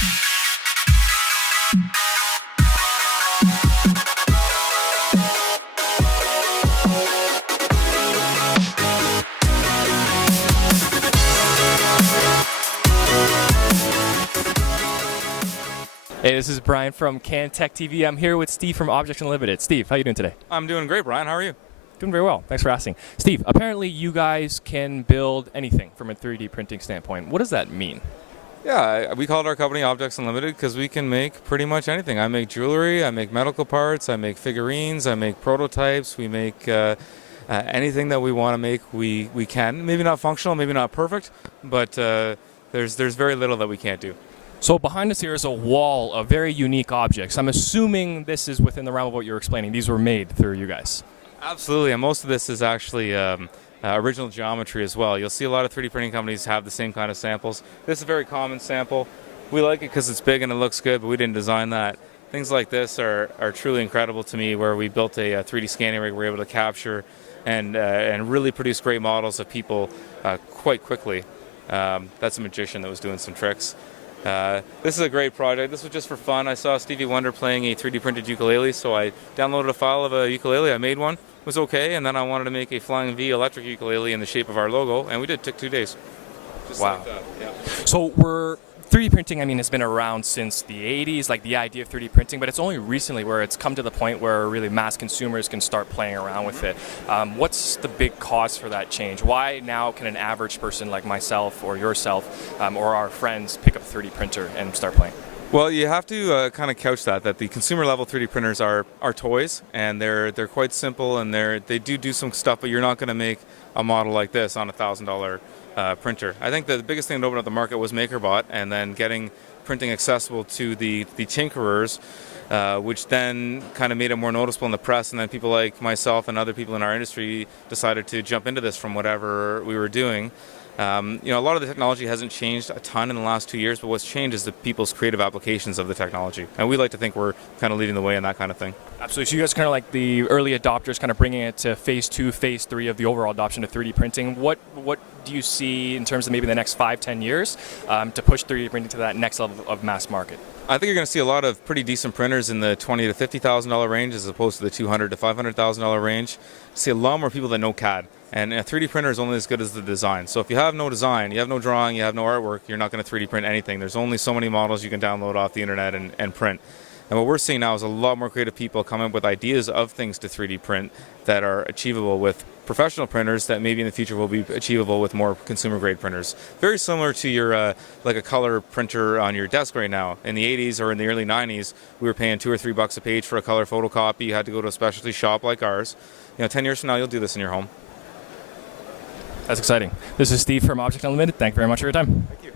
Hey, this is Brian from Can Tech TV. I'm here with Steve from Objects Unlimited. Steve, how are you doing today? I'm doing great, Brian. How are you? Doing very well. Thanks for asking. Steve, apparently you guys can build anything from a 3D printing standpoint. What does that mean? Yeah, we called our company Objects Unlimited because we can make pretty much anything. I make jewelry, I make medical parts, I make figurines, I make prototypes. We make anything that we want to make, we can. Maybe not functional, maybe not perfect, but there's very little that we can't do. So behind us here is a wall of very unique objects. I'm assuming this is within the realm of what you're explaining. These were made through you guys. Absolutely, and most of this is actually original geometry as well. You'll see a lot of 3D printing companies have the same kind of samples. This is a very common sample. We like it because it's big and it looks good, but we didn't design that. Things like this are truly incredible to me, where we built a 3D scanning rig. We're able to capture and really produce great models of people quite quickly. That's a magician that was doing some tricks. This is a great project. This was just for fun. I saw Stevie Wonder playing a 3D printed ukulele, so I downloaded a file of a ukulele. I made one. It was okay, and then I wanted to make a Flying V electric ukulele in the shape of our logo, and we did. It took 2 days. Just wow. Like that. Yeah. So 3D printing, I mean, has been around since the 80s, like the idea of 3D printing, but it's only recently where it's come to the point where really mass consumers can start playing around with it. What's the big cause for that change? Why now can an average person like myself or yourself or our friends pick up a 3D printer and start playing? Well, you have to kind of couch that the consumer level 3D printers are toys, and they're quite simple, and they do some stuff, but you're not going to make a model like this on $1,000 printer. I think the biggest thing that opened up the market was MakerBot, and then getting printing accessible to the tinkerers, which then kind of made it more noticeable in the press, and then people like myself and other people in our industry decided to jump into this from whatever we were doing. A lot of the technology hasn't changed a ton in the last 2 years, but what's changed is the people's creative applications of the technology. And we like to think we're kind of leading the way in that kind of thing. Absolutely. So you guys are kind of like the early adopters, kind of bringing it to phase 2, phase 3 of the overall adoption of 3D printing. What do you see in terms of maybe the next 5-10 years to push 3D printing to that next level of mass market? I think you're going to see a lot of pretty decent printers in the $20,000 to $50,000 range, as opposed to the $200,000 to $500,000 range. See a lot more people that know CAD. And a 3D printer is only as good as the design. So if you have no design, you have no drawing, you have no artwork, you're not going to 3D print anything. There's only so many models you can download off the internet and print. And what we're seeing now is a lot more creative people come up with ideas of things to 3D print that are achievable with professional printers that maybe in the future will be achievable with more consumer-grade printers. Very similar to your like a color printer on your desk right now. In the 80s or in the early 90s, we were paying $2 or $3 a page for a color photocopy. You had to go to a specialty shop like ours. 10 years from now, you'll do this in your home. That's exciting. This is Steve from Objects Unlimited. Thank you very much for your time. Thank you.